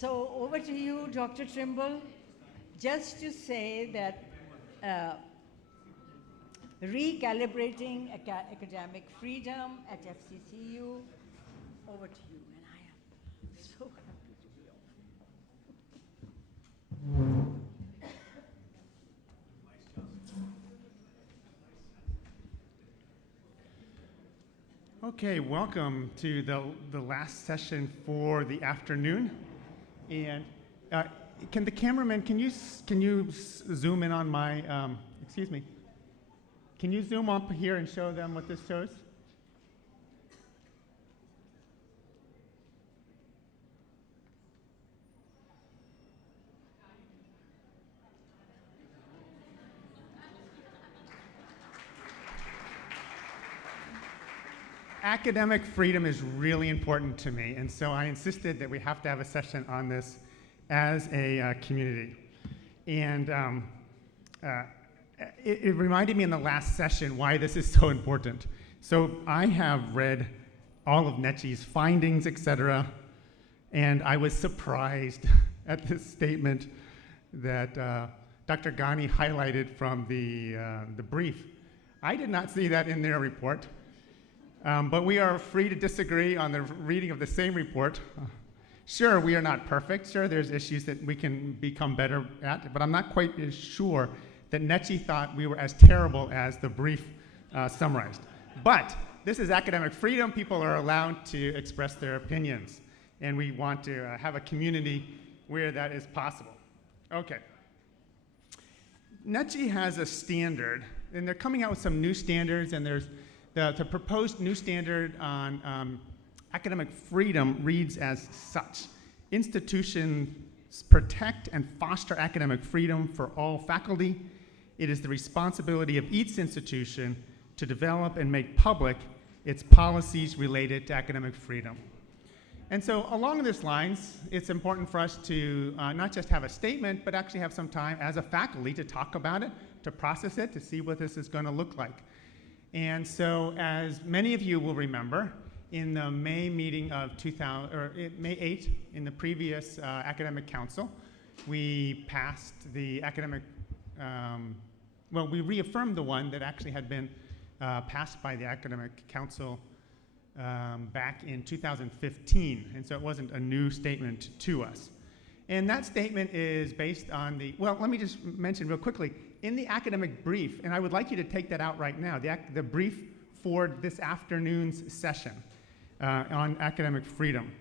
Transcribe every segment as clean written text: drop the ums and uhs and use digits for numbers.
So over to you, Dr. Trimble. Just to say that recalibrating academic freedom at FCCU, over to you. And I am so happy to be on. Okay, welcome to the last session for the afternoon. And can the cameraman, can you zoom in on my, excuse me, can you zoom up here and show them what this shows? Academic freedom is really important to me, and so I insisted that we have to have a session on this as a community. And it reminded me in the last session why this is so important. So I have read all of Nechi's findings, etc., and I was surprised at this statement that Dr. Ghani highlighted from the brief. I did not see that in their report. But we are free to disagree on the reading of the same report. Sure, we are not perfect. Sure, there's issues that we can become better at, but I'm not quite as sure that Nechi thought we were as terrible as the brief summarized. But this is academic freedom. People are allowed to express their opinions, and we want to have a community where that is possible. Okay. Nechi has a standard, and they're coming out with some new standards, and there's the proposed new standard on academic freedom reads as such. Institutions protect and foster academic freedom for all faculty. It is the responsibility of each institution to develop and make public its policies related to academic freedom. And so along these lines, it's important for us to not just have a statement, but actually have some time as a faculty to talk about it, to process it, to see what this is going to look like. And so, as many of you will remember, in the May meeting of May 8th, in the previous academic council, we passed the academic, we reaffirmed the one that actually had been passed by the academic council back in 2015. And so it wasn't a new statement to us. And that statement is based on let me just mention real quickly, in the academic brief, and I would like you to take that out right now, the brief for this afternoon's session on academic freedom.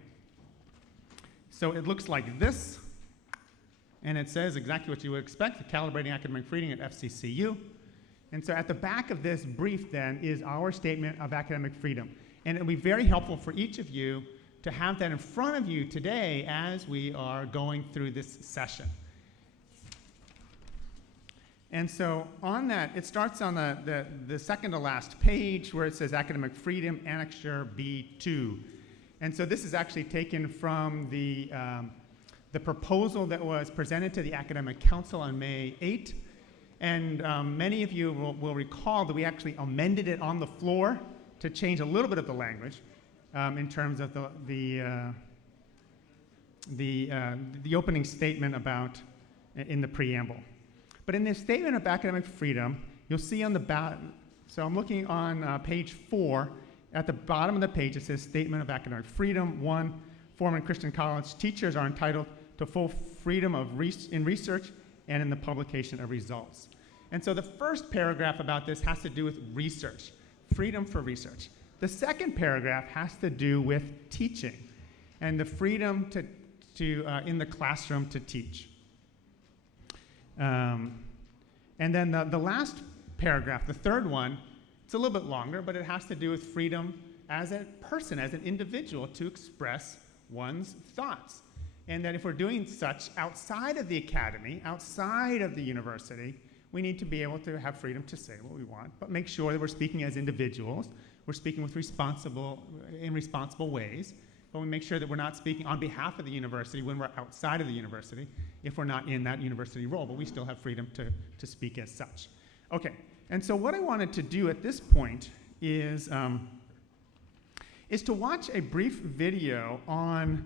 So it looks like this, and it says exactly what you would expect, Recalibrating academic freedom at FCCU. And so at the back of this brief then is our statement of academic freedom. And it'll be very helpful for each of you to have that in front of you today as we are going through this session. And so on that, it starts on the second to last page where it says Academic Freedom, Annexure B2. And so this is actually taken from the proposal that was presented to the Academic Council on May 8th. And many of you will recall that we actually amended it on the floor to change a little bit of the language in terms of the opening statement about in the preamble. But in this statement of academic freedom, you'll see on the bottom, so I'm looking on page 4, at the bottom of the page it says Statement of Academic Freedom. 1, Foreman Christian College teachers are entitled to full freedom in research and in the publication of results. And so the first paragraph about this has to do with research, freedom for research. The second paragraph has to do with teaching and the freedom to in the classroom to teach. And then the last paragraph, the third one, it's a little bit longer, but it has to do with freedom as a person, as an individual, to express one's thoughts. And that if we're doing such outside of the academy, outside of the university, we need to be able to have freedom to say what we want, but make sure that we're speaking as individuals, we're speaking in responsible ways, but we make sure that we're not speaking on behalf of the university when we're outside of the university, if we're not in that university role, but we still have freedom to speak as such. Okay, and so what I wanted to do at this point is to watch a brief video on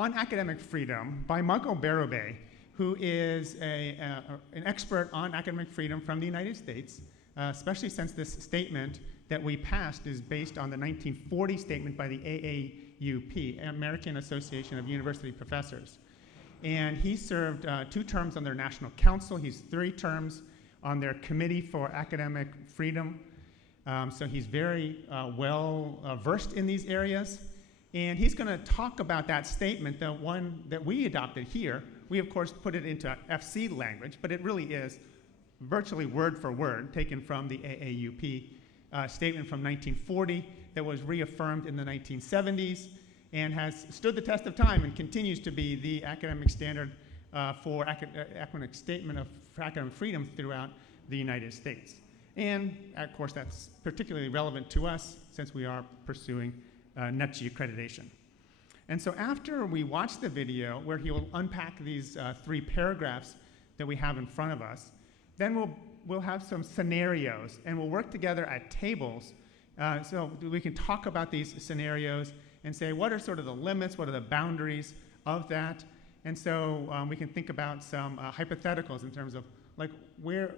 on academic freedom by Micheal Barough, who is an expert on academic freedom from the United States, especially since this statement that we passed is based on the 1940 statement by the AAUP, American Association of University Professors. And he served 2 terms on their national council. He's 3 terms on their Committee for Academic Freedom. So he's very well versed in these areas. And he's going to talk about that statement, the one that we adopted here. We, of course, put it into FC language, but it really is virtually word for word taken from the AAUP statement from 1940 that was reaffirmed in the 1970s and has stood the test of time and continues to be the academic standard for academic statement for academic freedom throughout the United States. And, of course, that's particularly relevant to us since we are pursuing NUTG accreditation. And so after we watch the video where he will unpack these 3 paragraphs that we have in front of us, then we'll have some scenarios and we'll work together at tables so we can talk about these scenarios and say what are sort of the limits, what are the boundaries of that. And so we can think about some hypotheticals in terms of where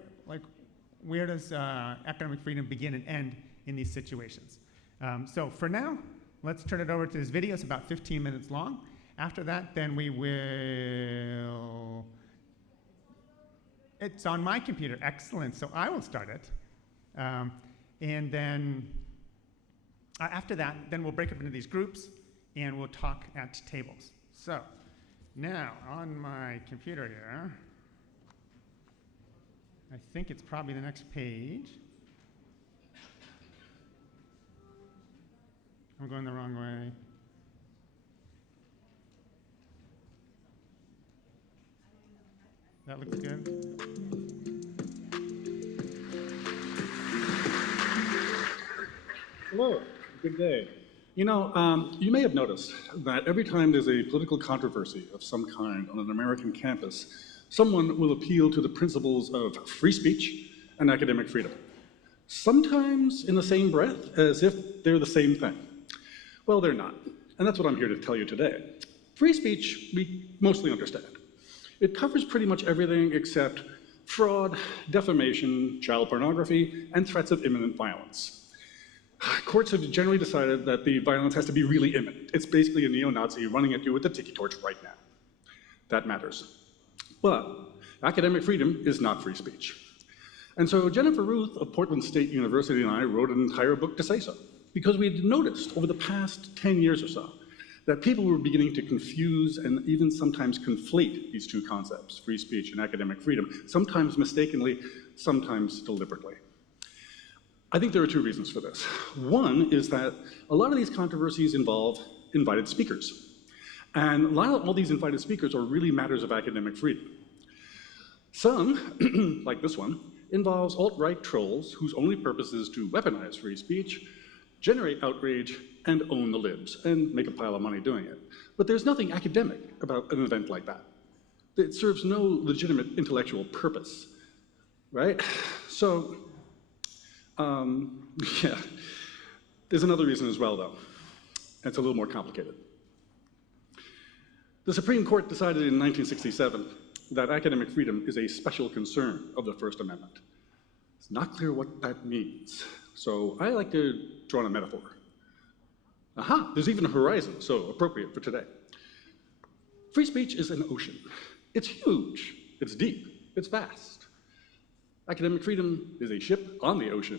does academic freedom begin and end in these situations. So for now, let's turn it over to this video. It's about 15 minutes long. After that, then we will... It's on my computer. Excellent. So I will start it. And then after that, then we'll break up into these groups and we'll talk at tables. So now on my computer here, I think it's probably the next page. I'm going the wrong way. That looks good. Hello, good day. You know, you may have noticed that every time there's a political controversy of some kind on an American campus, someone will appeal to the principles of free speech and academic freedom, sometimes in the same breath as if they're the same thing. Well, they're not, and that's what I'm here to tell you today. Free speech, we mostly understand. It covers pretty much everything except fraud, defamation, child pornography, and threats of imminent violence. Courts have generally decided that the violence has to be really imminent. It's basically a neo-Nazi running at you with a tiki torch right now. That matters. But academic freedom is not free speech. And so Jennifer Ruth of Portland State University and I wrote an entire book to say so, because we had noticed over the past 10 years or so that people were beginning to confuse and even sometimes conflate these 2 concepts, free speech and academic freedom, sometimes mistakenly, sometimes deliberately. I think there are 2 reasons for this. One is that a lot of these controversies involve invited speakers. And a lot of all these invited speakers are really matters of academic freedom. Some, like this one, involves alt-right trolls whose only purpose is to weaponize free speech, generate outrage, and own the libs, and make a pile of money doing it. But there's nothing academic about an event like that. It serves no legitimate intellectual purpose, right? So, yeah. There's another reason as well, though. It's a little more complicated. The Supreme Court decided in 1967 that academic freedom is a special concern of the First Amendment. It's not clear what that means. So I like to draw on a metaphor. Aha, there's even a horizon, so appropriate for today. Free speech is an ocean. It's huge, it's deep, it's vast. Academic freedom is a ship on the ocean.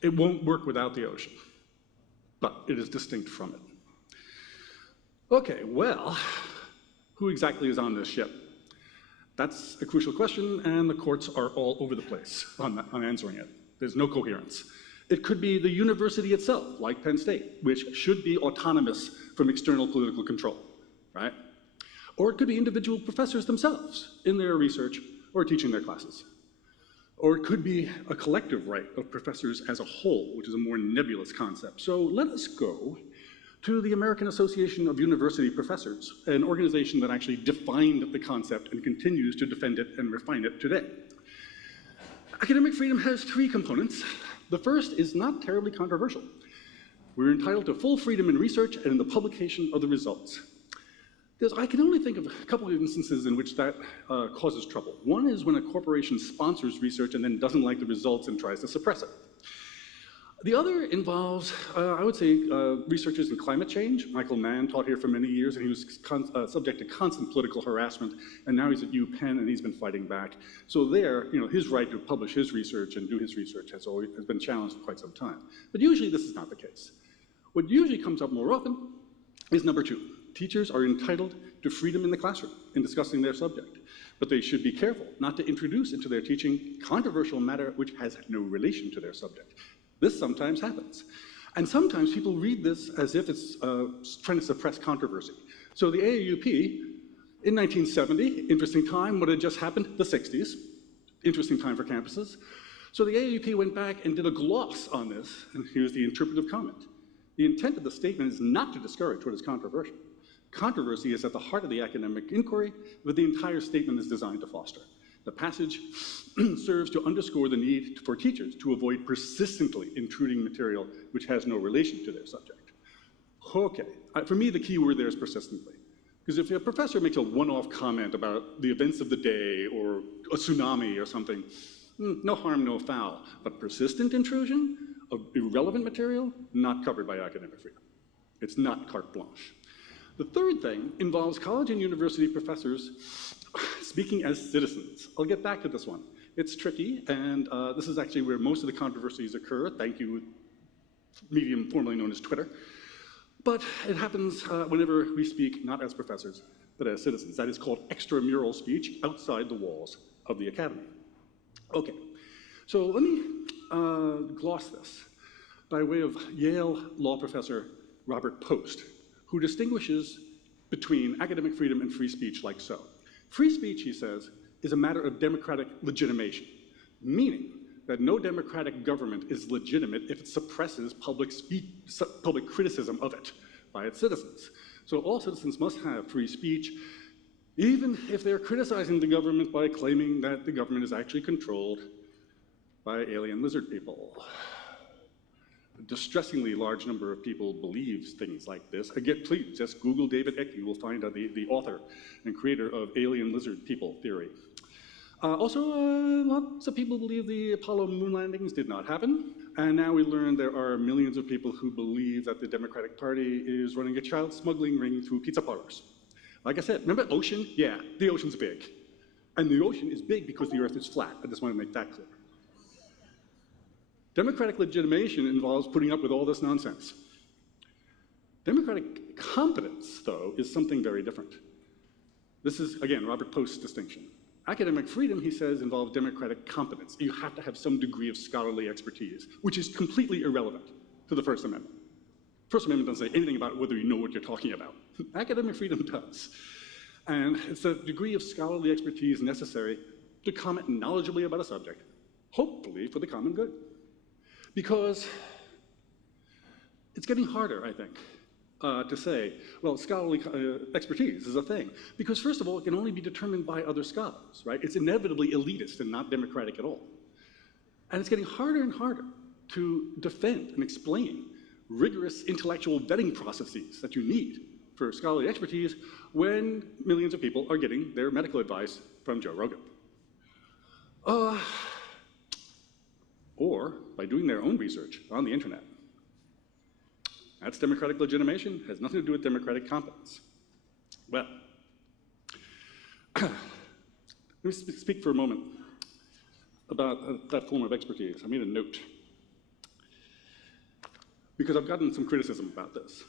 It won't work without the ocean, but it is distinct from it. Okay, well, who exactly is on this ship? That's a crucial question, and the courts are all over the place on answering it. There's no coherence. It could be the university itself, like Penn State, which should be autonomous from external political control, right? Or it could be individual professors themselves in their research or teaching their classes. Or it could be a collective right of professors as a whole, which is a more nebulous concept. So let us go to the American Association of University Professors, an organization that actually defined the concept and continues to defend it and refine it today. Academic freedom has 3 components. The first is not terribly controversial. We're entitled to full freedom in research and in the publication of the results. I can only think of a couple of instances in which that causes trouble. One is when a corporation sponsors research and then doesn't like the results and tries to suppress it. The other involves, I would say, researchers in climate change. Michael Mann taught here for many years, and he was subject to constant political harassment, and now he's at UPenn, and he's been fighting back. So there, his right to publish his research and do his research has been challenged for quite some time. But usually this is not the case. What usually comes up more often is number two. Teachers are entitled to freedom in the classroom in discussing their subject, but they should be careful not to introduce into their teaching controversial matter which has no relation to their subject. This sometimes happens. And sometimes people read this as if it's trying to suppress controversy. So the AAUP, in 1970, interesting time, what had just happened? The 60s, interesting time for campuses. So the AAUP went back and did a gloss on this, and here's the interpretive comment. The intent of the statement is not to discourage what is controversial. Controversy is at the heart of the academic inquiry, but the entire statement is designed to foster. The passage serves to underscore the need for teachers to avoid persistently intruding material which has no relation to their subject. Okay, for me the key word there is persistently. Because if a professor makes a one-off comment about the events of the day or a tsunami or something, no harm, no foul. But persistent intrusion of irrelevant material, not covered by academic freedom. It's not carte blanche. The third thing involves college and university professors speaking as citizens. I'll get back to this one. It's tricky, and this is actually where most of the controversies occur. Thank you, medium formerly known as Twitter. But it happens whenever we speak not as professors, but as citizens. That is called extramural speech outside the walls of the academy. Okay, so let me gloss this by way of Yale law professor Robert Post, who distinguishes between academic freedom and free speech like so. Free speech, he says, is a matter of democratic legitimation, meaning that no democratic government is legitimate if it suppresses public criticism of it by its citizens. So all citizens must have free speech, even if they're criticizing the government by claiming that the government is actually controlled by alien lizard people. A distressingly large number of people believes things like this. Again, please just Google David Icke. You will find the author and creator of alien lizard people theory. Also, lots of people believe the Apollo moon landings did not happen. And now we learn there are millions of people who believe that the Democratic Party is running a child smuggling ring through pizza parlors. Like I said, remember ocean? Yeah, the ocean's big. And the ocean is big because the Earth is flat. I just want to make that clear. Democratic legitimation involves putting up with all this nonsense. Democratic competence, though, is something very different. This is, again, Robert Post's distinction. Academic freedom, he says, involves democratic competence. You have to have some degree of scholarly expertise, which is completely irrelevant to the First Amendment. First Amendment doesn't say anything about whether you know what you're talking about. Academic freedom does. And it's a degree of scholarly expertise necessary to comment knowledgeably about a subject, hopefully for the common good. Because it's getting harder, I think, to say, well, scholarly expertise is a thing. Because first of all, it can only be determined by other scholars, right? It's inevitably elitist and not democratic at all. And it's getting harder and harder to defend and explain rigorous intellectual vetting processes that you need for scholarly expertise when millions of people are getting their medical advice from Joe Rogan. Or by doing their own research on the internet. That's democratic legitimation, has nothing to do with democratic competence. Well, let me speak for a moment about that form of expertise. I made a note, because I've gotten some criticism about this.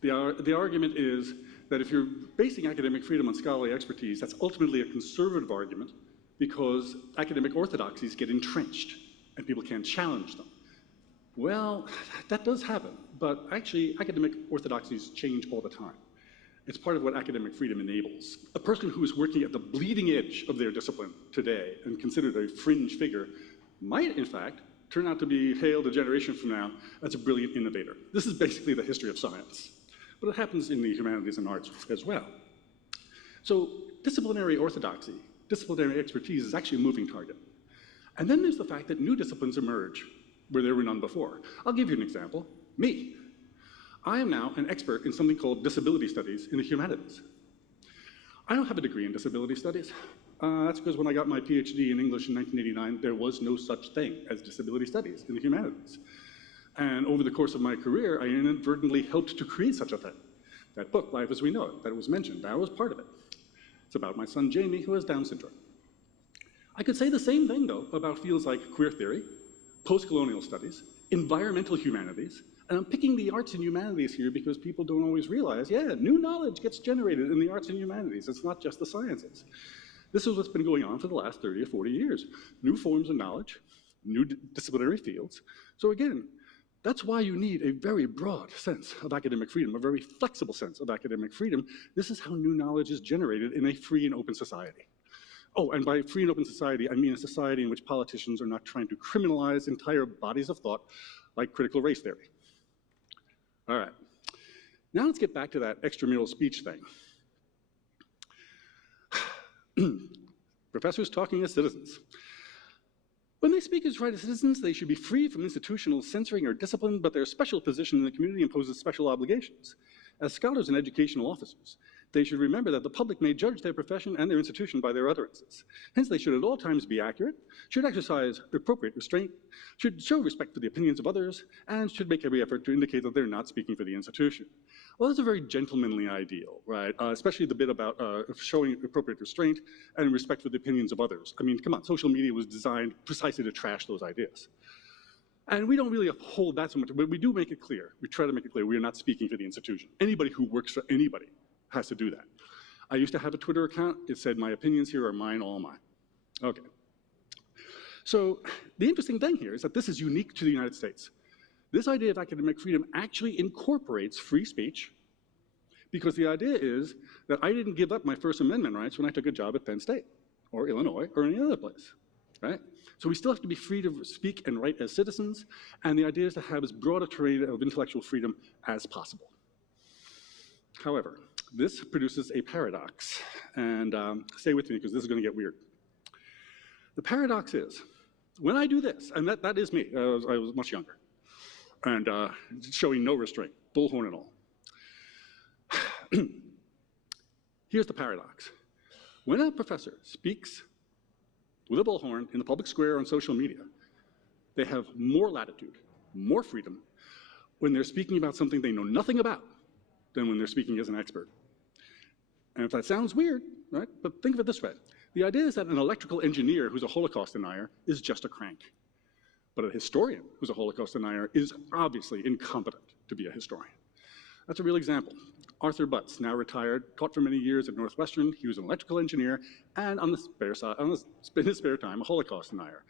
The argument is that if you're basing academic freedom on scholarly expertise, that's ultimately a conservative argument because academic orthodoxies get entrenched and people can't challenge them. Well, that does happen, but actually academic orthodoxies change all the time. It's part of what academic freedom enables. A person who is working at the bleeding edge of their discipline today and considered a fringe figure might, in fact, turn out to be hailed a generation from now as a brilliant innovator. This is basically the history of science, but it happens in the humanities and arts as well. So disciplinary orthodoxy, disciplinary expertise is actually a moving target. And then there's the fact that new disciplines emerge where there were none before. I'll give you an example. Me. I am now an expert in something called disability studies in the humanities. I don't have a degree in disability studies. That's because when I got my PhD in English in 1989, there was no such thing as disability studies in the humanities. And over the course of my career, I inadvertently helped to create such a thing. That book, Life as We Know It, that was mentioned, I was part of it. It's about my son Jamie, who has Down syndrome. I could say the same thing, though, about fields like queer theory, post-colonial studies, environmental humanities, and I'm picking the arts and humanities here because people don't always realize, yeah, new knowledge gets generated in the arts and humanities. It's not just the sciences. This is what's been going on for the last 30 or 40 years. New forms of knowledge, new disciplinary fields. So again, that's why you need a very broad sense of academic freedom, a very flexible sense of academic freedom. This is how new knowledge is generated in a free and open society. Oh, and by free and open society, I mean a society in which politicians are not trying to criminalize entire bodies of thought like critical race theory. All right, now let's get back to that extramural speech thing. Professors talking as citizens. When they speak as right as citizens, they should be free from institutional censoring or discipline, but their special position in the community imposes special obligations. As scholars and educational officers, they should remember that the public may judge their profession and their institution by their utterances. Hence, they should at all times be accurate, should exercise appropriate restraint, should show respect for the opinions of others, and should make every effort to indicate that they're not speaking for the institution. Well, that's a very gentlemanly ideal, right? Especially the bit about showing appropriate restraint and respect for the opinions of others. I mean, come on, social media was designed precisely to trash those ideas. And we don't really uphold that so much, but we do make it clear. We try to make it clear we are not speaking for the institution. Anybody who works for anybody has to do that. I used to have a Twitter account. It said, my opinions here are mine, all mine. Okay. So the interesting thing here is that this is unique to the United States. This idea of academic freedom actually incorporates free speech, because the idea is that I didn't give up my First Amendment rights when I took a job at Penn State or Illinois or any other place, right? So we still have to be free to speak and write as citizens, and the idea is to have as broad a terrain of intellectual freedom as possible. However, this produces a paradox, and stay with me because this is going to get weird. The paradox is, when I do this, and that is me, I was much younger, and showing no restraint, bullhorn and all. Here's the paradox. When a professor speaks with a bullhorn in the public square on social media, they have more latitude, more freedom when they're speaking about something they know nothing about than when they're speaking as an expert. And if that sounds weird, right, but think of it this way. The idea is that an electrical engineer who's a Holocaust denier is just a crank. But a historian who's a Holocaust denier is obviously incompetent to be a historian. That's a real example. Arthur Butts, now retired, taught for many years at Northwestern. He was an electrical engineer and in his spare time, a Holocaust denier.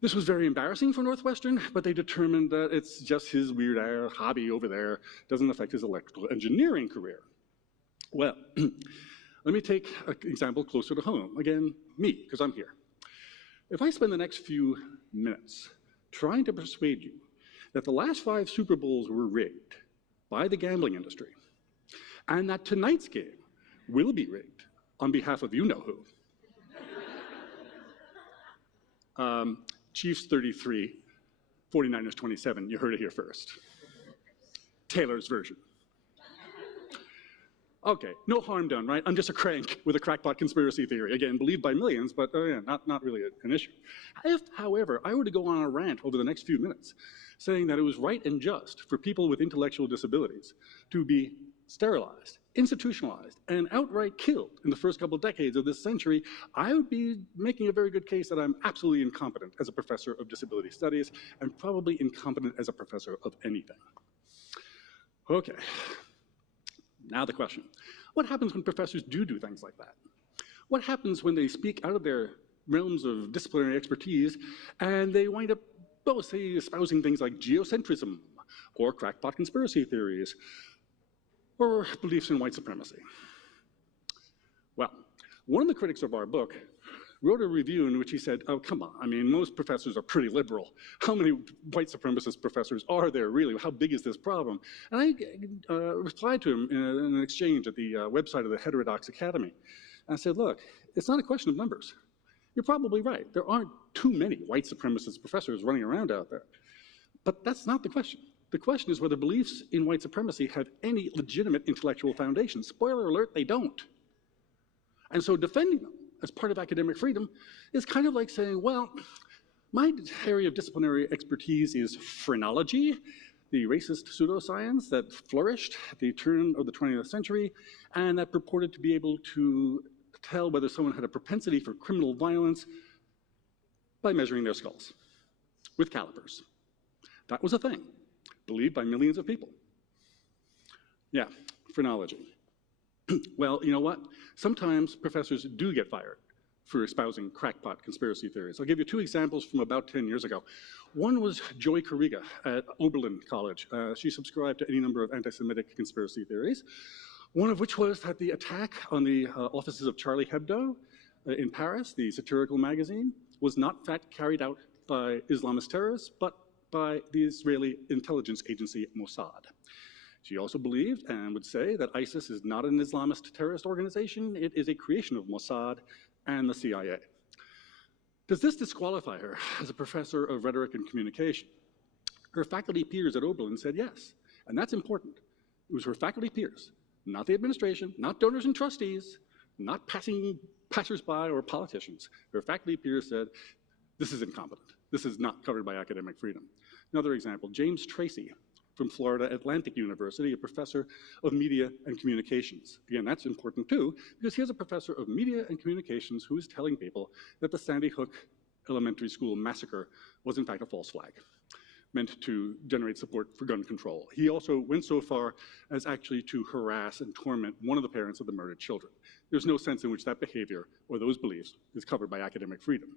This was very embarrassing for Northwestern, but they determined that it's just his weird hobby over there, doesn't affect his electrical engineering career. Well, let me take an example closer to home. Again, me, because I'm here. If I spend the next few minutes trying to persuade you that the last 5 Super Bowls were rigged by the gambling industry, and that tonight's game will be rigged on behalf of you-know-who. Chiefs 33, 49ers 27, you heard it here first. Taylor's version. Okay, no harm done, right? I'm just a crank with a crackpot conspiracy theory. Again, believed by millions, but yeah, not really an issue. If, however, I were to go on a rant over the next few minutes, saying that it was right and just for people with intellectual disabilities to be sterilized, institutionalized, and outright killed in the first couple decades of this century, I would be making a very good case that I'm absolutely incompetent as a professor of disability studies, and probably incompetent as a professor of anything. Okay. Now the question, what happens when professors do things like that? What happens when they speak out of their realms of disciplinary expertise and they wind up, well, say, espousing things like geocentrism or crackpot conspiracy theories or beliefs in white supremacy? Well, one of the critics of our book wrote a review in which he said, oh, come on, I mean, most professors are pretty liberal. How many white supremacist professors are there, really? How big is this problem? And I replied to him in an exchange at the website of the Heterodox Academy. And I said, look, it's not a question of numbers. You're probably right. There aren't too many white supremacist professors running around out there. But that's not the question. The question is whether beliefs in white supremacy have any legitimate intellectual foundation. Spoiler alert, they don't. And so defending them as part of academic freedom is kind of like saying, well, my area of disciplinary expertise is phrenology, the racist pseudoscience that flourished at the turn of the 20th century and that purported to be able to tell whether someone had a propensity for criminal violence by measuring their skulls with calipers. That was a thing, believed by millions of people. Yeah, phrenology. Well, you know what? Sometimes professors do get fired for espousing crackpot conspiracy theories. I'll give you two examples from about 10 years ago. One was Joy Carriga at Oberlin College. She subscribed to any number of anti-Semitic conspiracy theories, one of which was that the attack on the offices of Charlie Hebdo in Paris, the satirical magazine, was not in fact carried out by Islamist terrorists, but by the Israeli intelligence agency Mossad. She also believed and would say that ISIS is not an Islamist terrorist organization, it is a creation of Mossad and the CIA. Does this disqualify her as a professor of rhetoric and communication? Her faculty peers at Oberlin said yes, and that's important. It was her faculty peers, not the administration, not donors and trustees, not passing passersby or politicians. Her faculty peers said, this is incompetent. This is not covered by academic freedom. Another example, James Tracy from Florida Atlantic University, a professor of media and communications. Again, that's important too, because here's a professor of media and communications who is telling people that the Sandy Hook Elementary School massacre was in fact a false flag, meant to generate support for gun control. He also went so far as actually to harass and torment one of the parents of the murdered children. There's no sense in which that behavior or those beliefs is covered by academic freedom.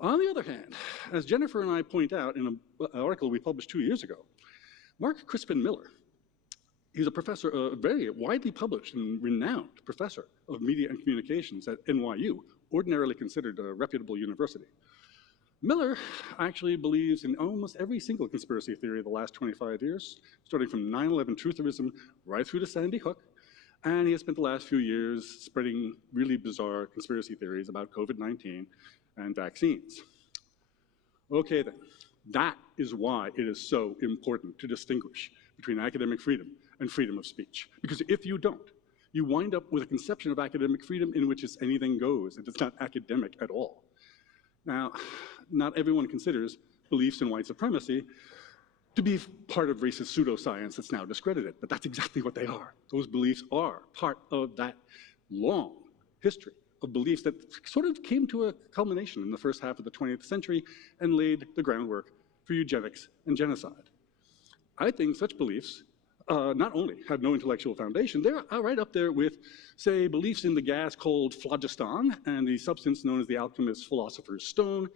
On the other hand, as Jennifer and I point out in an article we published 2 years ago, Mark Crispin Miller, he's a professor, a very widely published and renowned professor of media and communications at NYU, ordinarily considered a reputable university. Miller actually believes in almost every single conspiracy theory of the last 25 years, starting from 9/11 trutherism right through to Sandy Hook, and he has spent the last few years spreading really bizarre conspiracy theories about COVID-19 and vaccines. Okay then. That is why it is so important to distinguish between academic freedom and freedom of speech. Because if you don't, you wind up with a conception of academic freedom in which it's anything goes, and it's not academic at all. Now, not everyone considers beliefs in white supremacy to be part of racist pseudoscience that's now discredited, but that's exactly what they are. Those beliefs are part of that long history of beliefs that sort of came to a culmination in the first half of the 20th century and laid the groundwork for eugenics and genocide. I think such beliefs not only have no intellectual foundation, they're right up there with, say, beliefs in the gas called phlogiston and the substance known as the alchemist's philosopher's stone,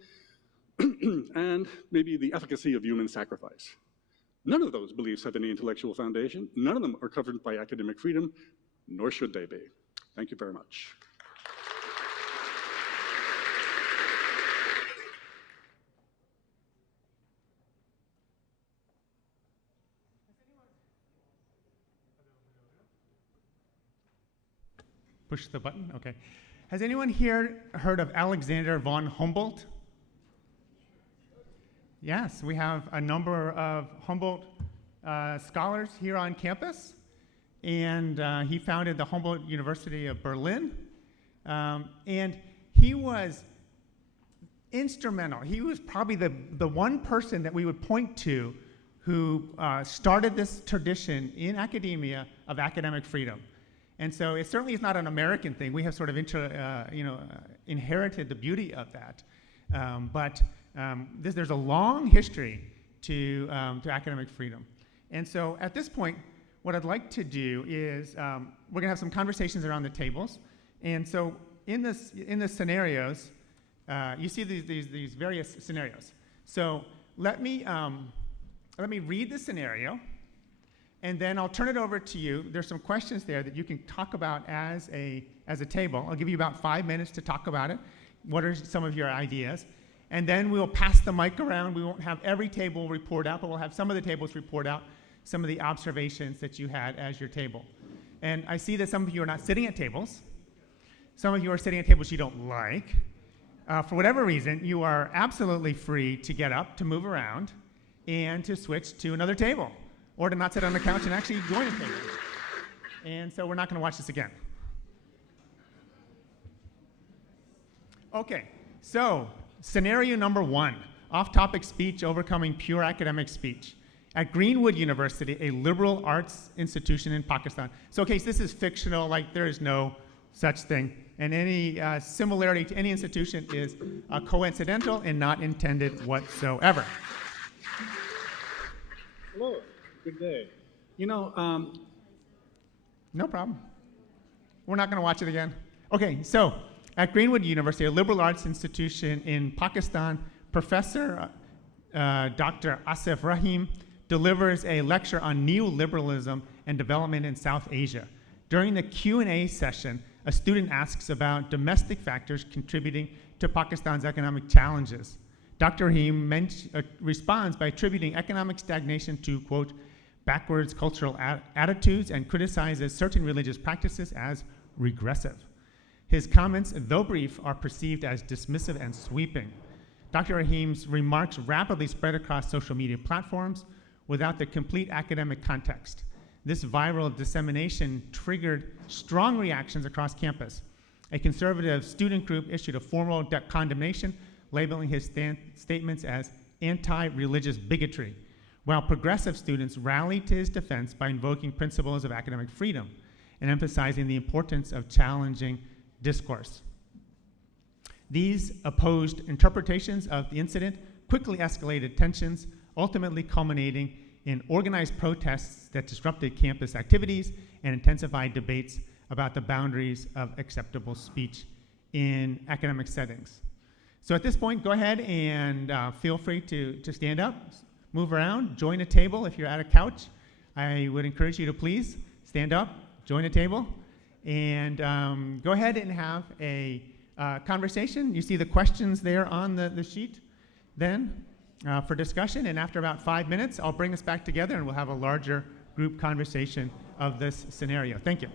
and maybe the efficacy of human sacrifice. None of those beliefs have any intellectual foundation. None of them are covered by academic freedom, nor should they be. Thank you very much. Push the button, okay. Has anyone here heard of Alexander von Humboldt? Yes, we have a number of Humboldt scholars here on campus, and he founded the Humboldt University of Berlin, and he was instrumental. He was probably the one person that we would point to who started this tradition in academia of academic freedom. And so it certainly is not an American thing. We have sort of inherited the beauty of that. But there's a long history to academic freedom. And so at this point, what I'd like to do is we're going to have some conversations around the tables. And so in the scenarios, you see these various scenarios. So let me read the scenario, and then I'll turn it over to you. There's some questions there that you can talk about as a table. I'll give you about 5 minutes to talk about it. What are some of your ideas? And then we'll pass the mic around. We won't have every table report out, but we'll have some of the tables report out some of the observations that you had as your table. And I see that some of you are not sitting at tables. Some of you are sitting at tables you don't like. For whatever reason, you are absolutely free to get up, to move around, and to switch to another table, or to not sit on the couch and actually join a table. And so we're not going to watch this again. Okay, so scenario number 1, off-topic speech overcoming pure academic speech. At Greenwood University, a liberal arts institution in Pakistan. So, okay, so this is fictional, like there is no such thing. And any similarity to any institution is coincidental and not intended whatsoever. Hello, good day. You know, No problem. We're not going to watch it again. Okay, so at Greenwood University, a liberal arts institution in Pakistan, Professor Dr. Asif Rahim delivers a lecture on neoliberalism and development in South Asia. During the Q&A session, a student asks about domestic factors contributing to Pakistan's economic challenges. Dr. Rahim responds by attributing economic stagnation to, quote, backwards cultural attitudes and criticizes certain religious practices as regressive. His comments, though brief, are perceived as dismissive and sweeping. Dr. Rahim's remarks rapidly spread across social media platforms without the complete academic context. This viral dissemination triggered strong reactions across campus. A conservative student group issued a formal condemnation, labeling his statements as anti-religious bigotry, while progressive students rallied to his defense by invoking principles of academic freedom and emphasizing the importance of challenging discourse. These opposed interpretations of the incident quickly escalated tensions, ultimately culminating in organized protests that disrupted campus activities and intensified debates about the boundaries of acceptable speech in academic settings. So at this point, go ahead and feel free to stand up, move around, join a table. If you're at a couch, I would encourage you to please stand up, join a table, and go ahead and have a conversation. You see the questions there on the sheet then for discussion, and after about 5 minutes, I'll bring us back together and we'll have a larger group conversation of this scenario. Thank you.